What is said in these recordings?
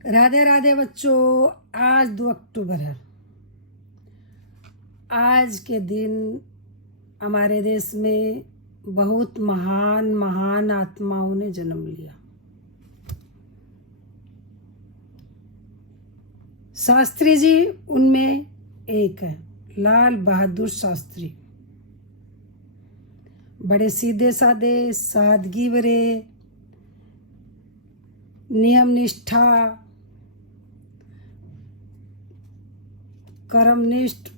राधे राधे बच्चों। आज 2 अक्टूबर है। आज के दिन हमारे देश में बहुत महान महान आत्माओं ने जन्म लिया। शास्त्री जी उनमें एक है, लाल बहादुर शास्त्री। बड़े सीधे साधे, सादगी भरे, नियम निष्ठा, कर्मनिष्ठ,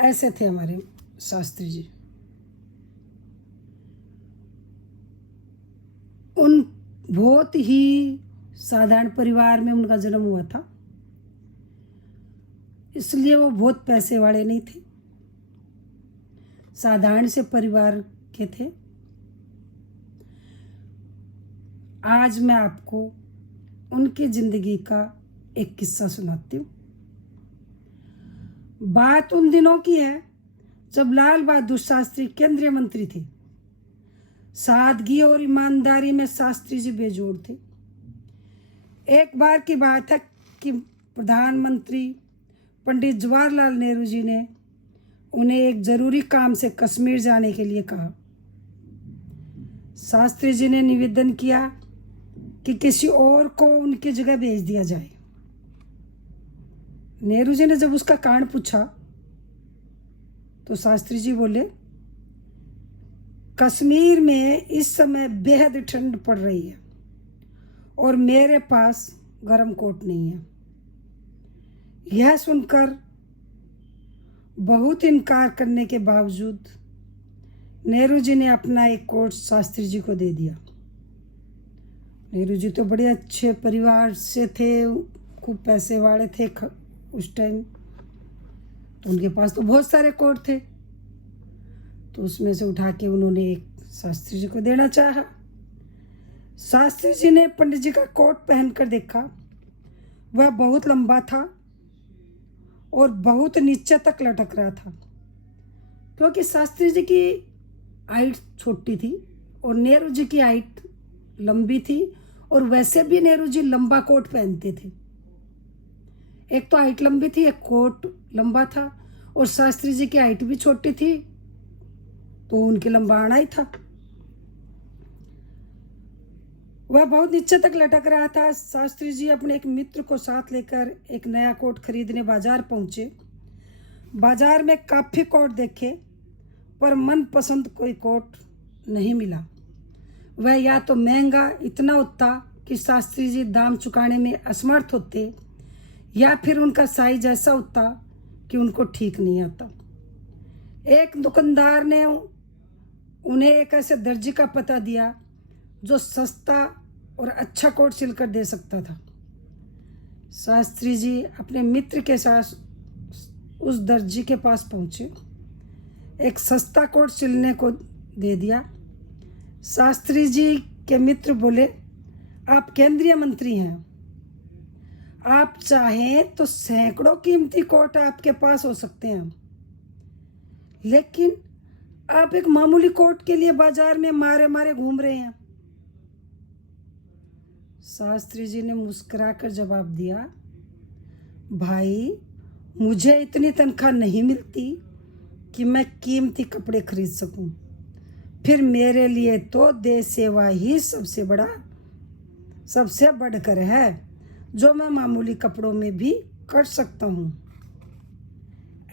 ऐसे थे हमारे शास्त्री जी। उन बहुत ही साधारण परिवार में उनका जन्म हुआ था, इसलिए वो बहुत पैसे वाले नहीं थे, साधारण से परिवार के थे। आज मैं आपको उनकी जिंदगी का एक किस्सा सुनाती हूँ। बात उन दिनों की है जब लाल बहादुर शास्त्री केंद्रीय मंत्री थे। सादगी और ईमानदारी में शास्त्री जी बेजोड़ थे। एक बार की बात है कि प्रधानमंत्री पंडित जवाहरलाल नेहरू जी ने उन्हें एक जरूरी काम से कश्मीर जाने के लिए कहा। शास्त्री जी ने निवेदन किया कि किसी और को उनकी जगह भेज दिया जाए। नेहरू जी ने जब उसका कारण पूछा तो शास्त्री जी बोले, कश्मीर में इस समय बेहद ठंड पड़ रही है और मेरे पास गर्म कोट नहीं है। यह सुनकर बहुत इनकार करने के बावजूद नेहरू जी ने अपना एक कोट शास्त्री जी को दे दिया। नेहरू जी तो बड़े अच्छे परिवार से थे, खूब पैसे वाले थे उस टाइम, तो उनके पास तो बहुत सारे कोट थे। तो उसमें से उठा के उन्होंने एक शास्त्री जी को देना चाहा। शास्त्री जी ने पंडित जी का कोट पहनकर देखा। वह बहुत लंबा था और बहुत नीचे तक लटक रहा था, क्योंकि शास्त्री जी की हाइट छोटी थी और नेहरू जी की हाइट लंबी थी, और वैसे भी नेहरू जी लंबा कोट पहनते थे। एक तो हाइट लंबी थी, एक कोट लंबा था, और शास्त्री जी की हाइट भी छोटी थी तो उनके लंबा आना ही था। वह बहुत नीचे तक लटक रहा था। शास्त्री जी अपने एक मित्र को साथ लेकर एक नया कोट खरीदने बाजार पहुंचे। बाजार में काफी कोट देखे पर मनपसंद कोई कोट नहीं मिला। वह या तो महंगा इतना होता कि शास्त्री जी दाम चुकाने में असमर्थ होते, या फिर उनका साइज ऐसा होता कि उनको ठीक नहीं आता। एक दुकानदार ने उन्हें एक ऐसे दर्जी का पता दिया जो सस्ता और अच्छा कोट सिलकर दे सकता था। शास्त्री जी अपने मित्र के साथ उस दर्जी के पास पहुंचे, एक सस्ता कोट सिलने को दे दिया। शास्त्री जी के मित्र बोले, आप केंद्रीय मंत्री हैं, आप चाहें तो सैकड़ों कीमती कोट आपके पास हो सकते हैं, लेकिन आप एक मामूली कोट के लिए बाजार में मारे मारे घूम रहे हैं। शास्त्री जी ने मुस्कुराकर जवाब दिया, भाई मुझे इतनी तनख्वाह नहीं मिलती कि मैं कीमती कपड़े खरीद सकूं। फिर मेरे लिए तो देश सेवा ही सबसे बढ़कर है, जो मैं मामूली कपड़ों में भी कर सकता हूं।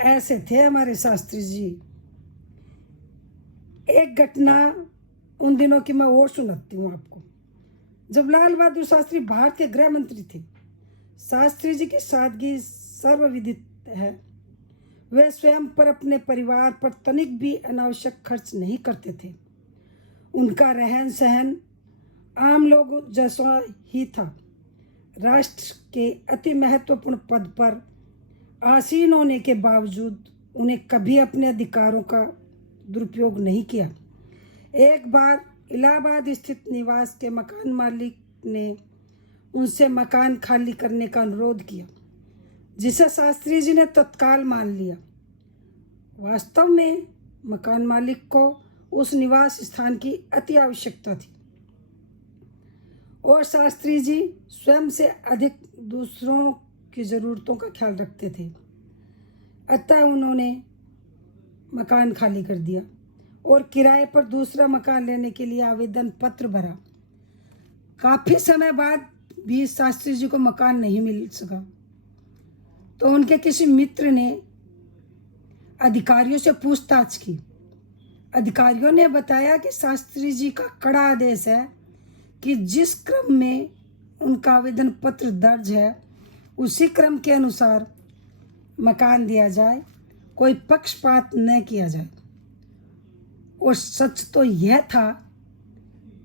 ऐसे थे हमारे शास्त्री जी। एक घटना उन दिनों की मैं और सुनाती हूँ आपको। जब लाल बहादुर शास्त्री भारत के गृह मंत्री थे, शास्त्री जी की सादगी सर्वविदित है। वे स्वयं पर, अपने परिवार पर तनिक भी अनावश्यक खर्च नहीं करते थे। उनका रहन सहन आम लोगों जैसा ही था। राष्ट्र के अति महत्वपूर्ण पद पर आसीन होने के बावजूद उन्हें कभी अपने अधिकारों का दुरुपयोग नहीं किया। एक बार इलाहाबाद स्थित निवास के मकान मालिक ने उनसे मकान खाली करने का अनुरोध किया, जिसे शास्त्री जी ने तत्काल मान लिया। वास्तव में मकान मालिक को उस निवास स्थान की अति आवश्यकता थी। और शास्त्री जी स्वयं से अधिक दूसरों की ज़रूरतों का ख्याल रखते थे। अतः उन्होंने मकान खाली कर दिया और किराए पर दूसरा मकान लेने के लिए आवेदन पत्र भरा। काफ़ी समय बाद भी शास्त्री जी को मकान नहीं मिल सका, तो उनके किसी मित्र ने अधिकारियों से पूछताछ की। अधिकारियों ने बताया कि शास्त्री जी का कड़ा आदेश है कि जिस क्रम में उनका आवेदन पत्र दर्ज है उसी क्रम के अनुसार मकान दिया जाए, कोई पक्षपात न किया जाए। और सच तो यह था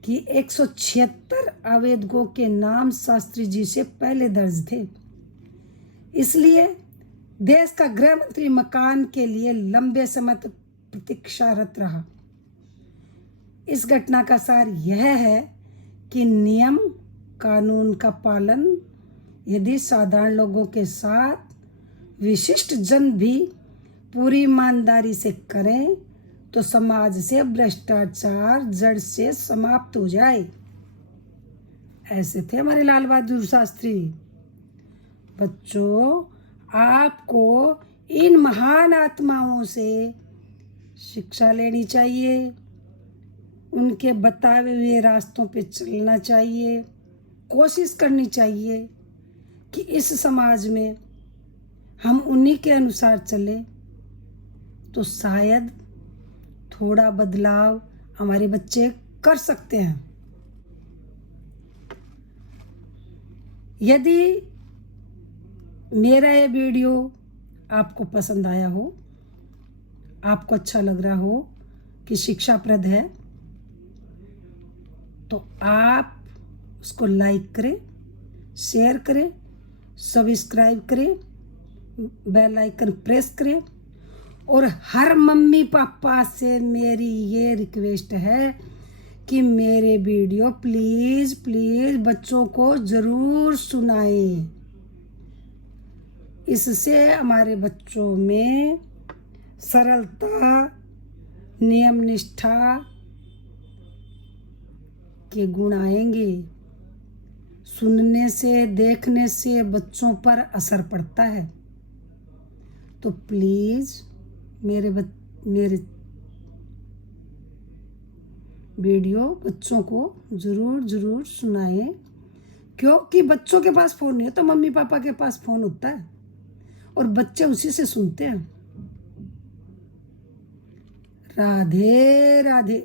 कि 176 आवेदकों के नाम शास्त्री जी से पहले दर्ज थे। इसलिए देश का गृह मंत्री मकान के लिए लंबे समय तक प्रतीक्षारत रहा। इस घटना का सार यह है कि नियम कानून का पालन यदि साधारण लोगों के साथ विशिष्ट जन भी पूरी ईमानदारी से करें तो समाज से भ्रष्टाचार जड़ से समाप्त हो जाए। ऐसे थे हमारे लाल बहादुर शास्त्री। बच्चों, आपको इन महान आत्माओं से शिक्षा लेनी चाहिए, उनके बताए हुए रास्तों पे चलना चाहिए, कोशिश करनी चाहिए कि इस समाज में हम उन्हीं के अनुसार चलें तो शायद थोड़ा बदलाव हमारे बच्चे कर सकते हैं। यदि मेरा ये वीडियो आपको पसंद आया हो, आपको अच्छा लग रहा हो कि शिक्षाप्रद है, तो आप उसको लाइक करें, शेयर करें, सब्सक्राइब करें, बेल आइकन प्रेस करें। और हर मम्मी पापा से मेरी ये रिक्वेस्ट है कि मेरे वीडियो प्लीज़ प्लीज़ बच्चों को ज़रूर सुनाएं। इससे हमारे बच्चों में सरलता, नियम निष्ठा के गुण आएंगे। सुनने से, देखने से बच्चों पर असर पड़ता है। तो प्लीज़ मेरे वीडियो बच्चों को ज़रूर सुनाएं, क्योंकि बच्चों के पास फ़ोन नहीं है तो मम्मी पापा के पास फ़ोन होता है और बच्चे उसी से सुनते हैं। राधे राधे।